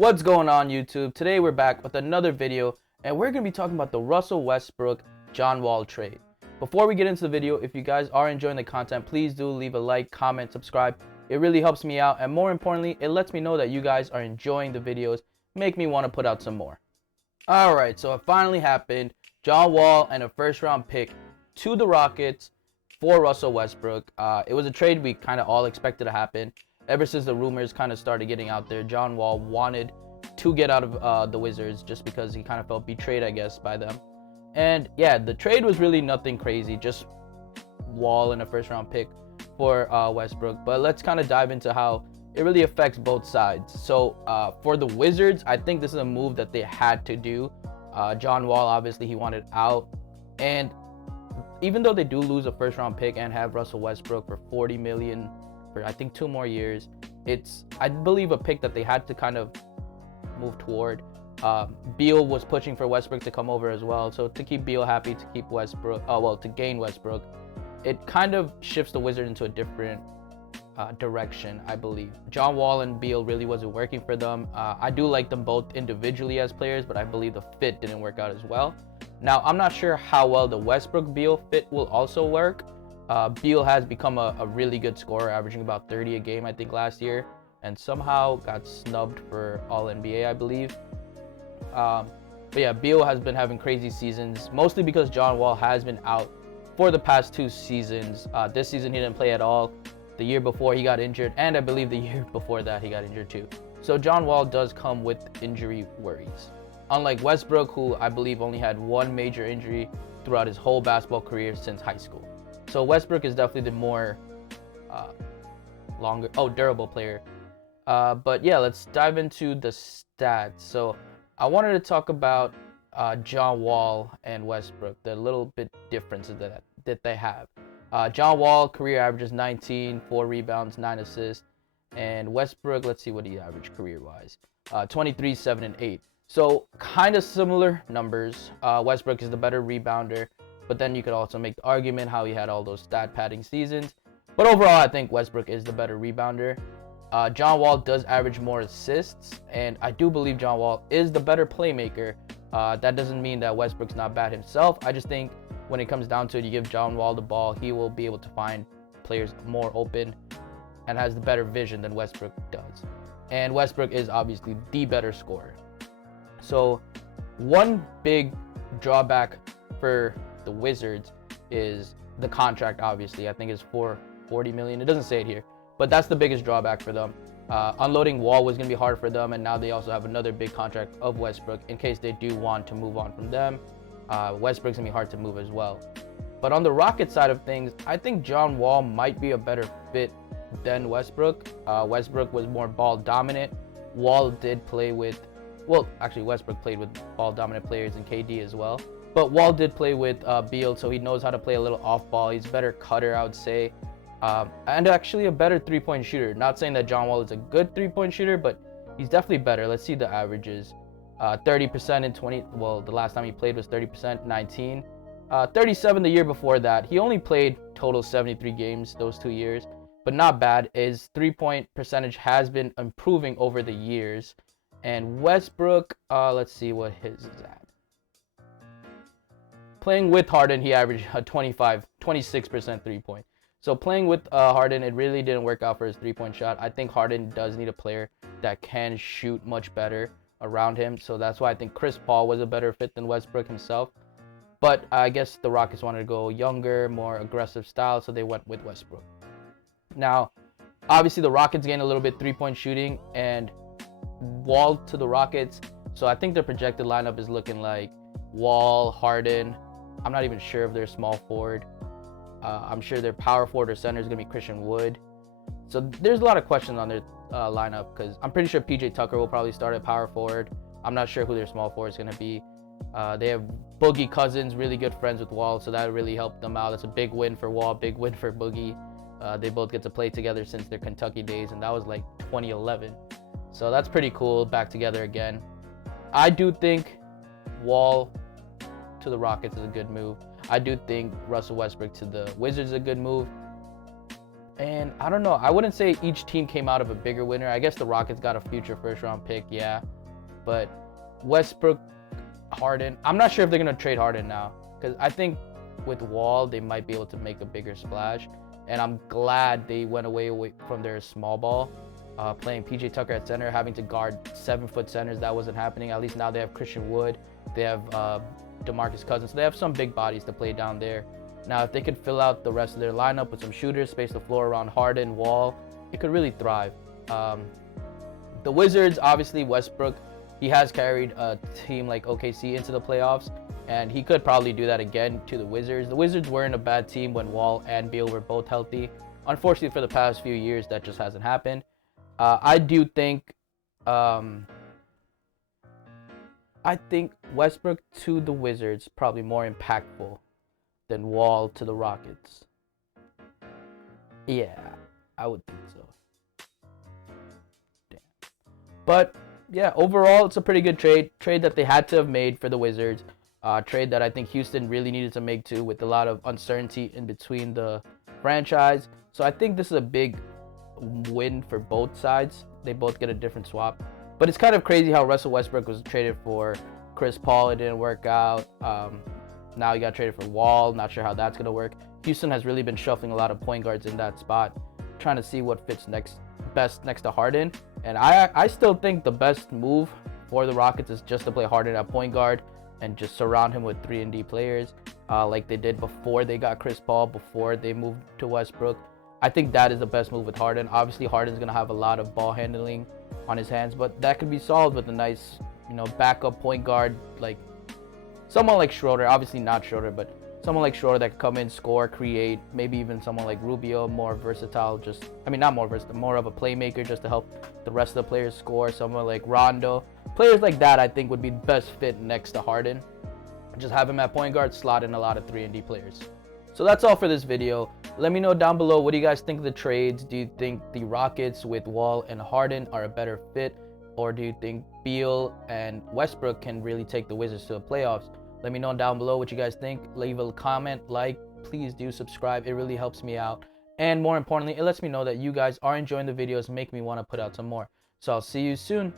What's going on, YouTube? Today we're back with another video and we're going to be talking about the Russell Westbrook John Wall trade. Before we get into the video, if you guys are enjoying the content, please do leave a like, comment, subscribe. It really helps me out, and more importantly, it lets me know that you guys are enjoying the videos, make me want to put out some more. Alright, so it finally happened. John Wall and a first round pick to the Rockets for Russell Westbrook. It was a trade we kind of all expected to happen. Ever since the rumors kind of started getting out there, John Wall wanted to get out of the Wizards just because he kind of felt betrayed, I guess, by them. And yeah, the trade was really nothing crazy, just Wall and a first round pick for Westbrook. But let's kind of dive into how it really affects both sides. So for the Wizards, I think this is a move that they had to do. John Wall, obviously, he wanted out. And even though they do lose a first round pick and have Russell Westbrook for $40 million for I think 2 more years, it's, I believe, a pick that they had to kind of move toward. Beal was pushing for Westbrook to come over as well, so to keep Beal happy, to keep Westbrook, to gain Westbrook, it kind of shifts the Wizards into a different direction, I believe. John Wall and Beal really wasn't working for them. I do like them both individually as players, but I believe the fit didn't work out as well. Now, I'm not sure how well the Westbrook-Beal fit will also work. Beal has become a really good scorer, averaging about 30 a game, I think, last year, and somehow got snubbed for All-NBA, I believe. But yeah, Beal has been having crazy seasons, mostly because John Wall has been out for the past 2 seasons. This season, he didn't play at all. The year before, he got injured, and I believe the year before that, he got injured too. So John Wall does come with injury worries. Unlike Westbrook, who I believe only had 1 major injury throughout his whole basketball career since high school. So Westbrook is definitely the more durable player. But yeah, let's dive into the stats. So I wanted to talk about John Wall and Westbrook, the little bit differences that they have. John Wall career averages 19, 4 rebounds, 9 assists, and Westbrook, let's see what he averaged career-wise, 23, 7, and 8. So kind of similar numbers. Westbrook is the better rebounder, but then you could also make the argument how he had all those stat padding seasons. But overall, I think Westbrook is the better rebounder. John Wall does average more assists, and I do believe John Wall is the better playmaker. That doesn't mean that Westbrook's not bad himself. I just think when it comes down to it, you give John Wall the ball, he will be able to find players more open and has the better vision than Westbrook does. And Westbrook is obviously the better scorer. So one big drawback for the Wizards is the contract, obviously. I think it's for $40 million. It doesn't say it here, but that's the biggest drawback for them. Unloading Wall was going to be hard for them, and now they also have another big contract of Westbrook in case they do want to move on from them. Westbrook's going to be hard to move as well. But on the Rocket side of things, I think John Wall might be a better fit than Westbrook. Westbrook was more ball dominant. Wall did play with, well, actually Westbrook played with ball dominant players in KD as well. But Wall did play with Beal, so he knows how to play a little off ball. He's a better cutter, I would say. And actually a better 3-point shooter. Not saying that John Wall is a good 3-point shooter, but he's definitely better. Let's see the averages. 30% in 20, well, the last time he played was 30%, 19. 37 the year before that. He only played total 73 games those 2 years, but not bad. His 3-point percentage has been improving over the years. And Westbrook, let's see what his is at. Playing with Harden, he averaged a 26% 3-point. So playing with Harden, it really didn't work out for his 3-point shot. I think Harden does need a player that can shoot much better around him. So that's why I think Chris Paul was a better fit than Westbrook himself. But I guess the Rockets wanted to go younger, more aggressive style, so they went with Westbrook. Now, obviously the Rockets gained a little bit 3-point shooting and Wall to the Rockets. So I think their projected lineup is looking like Wall, Harden. I'm not even sure if they're small forward. I'm sure their power forward or center is going to be Christian Wood. So there's a lot of questions on their lineup, because I'm pretty sure PJ Tucker will probably start at power forward. I'm not sure who their small forward is going to be. They have Boogie Cousins, really good friends with Wall, so that really helped them out. It's a big win for Wall, big win for Boogie. They both get to play together since their Kentucky days, and that was like 2011. So that's pretty cool, back together again. I do think Wall to the Rockets is a good move. I do think Russell Westbrook to the Wizards is a good move. And I don't know. I wouldn't say each team came out of a bigger winner. I guess the Rockets got a future first-round pick, yeah. But Westbrook, Harden, I'm not sure if they're going to trade Harden now. Because I think with Wall, they might be able to make a bigger splash. And I'm glad they went away from their small ball. Playing PJ Tucker at center, having to guard 7-foot centers. That wasn't happening. At least now they have Christian Wood. They have DeMarcus Cousins. So they have some big bodies to play down there. Now, if they could fill out the rest of their lineup with some shooters, space the floor around Harden, Wall, it could really thrive. The Wizards, obviously, Westbrook, he has carried a team like OKC into the playoffs, and he could probably do that again to the Wizards. The Wizards weren't a bad team when Wall and Beal were both healthy. Unfortunately, for the past few years, that just hasn't happened. I do think, I think Westbrook to the Wizards probably more impactful than Wall to the Rockets. Yeah, I would think so. Damn. But yeah, overall, it's a pretty good trade. Trade that they had to have made for the Wizards. Trade that I think Houston really needed to make too, with a lot of uncertainty in between the franchise. So I think this is a big win for both sides. They both get a different swap. But it's kind of crazy how Russell Westbrook was traded for Chris Paul. It didn't work out. Now he got traded for Wall. Not sure how that's going to work. Houston has really been shuffling a lot of point guards in that spot, trying to see what fits best next to Harden. And I still think the best move for the Rockets is just to play Harden at point guard and just surround him with 3-and-D players like they did before they got Chris Paul, before they moved to Westbrook. I think that is the best move with Harden. Obviously, Harden's going to have a lot of ball handling on his hands, but that could be solved with a nice, backup point guard, like someone like Schroeder. Obviously not Schroeder, but someone like Schroeder that could come in, score, create. Maybe even someone like Rubio, more versatile. Not more versatile, more of a playmaker, just to help the rest of the players score. Someone like Rondo. Players like that, I think, would be best fit next to Harden. Just have him at point guard, slot in a lot of 3-and-D players. So that's all for this video. Let me know down below, what do you guys think of the trades? Do you think the Rockets with Wall and Harden are a better fit? Or do you think Beal and Westbrook can really take the Wizards to the playoffs? Let me know down below what you guys think. Leave a comment, please do subscribe. It really helps me out. And more importantly, it lets me know that you guys are enjoying the videos, make me want to put out some more. So I'll see you soon.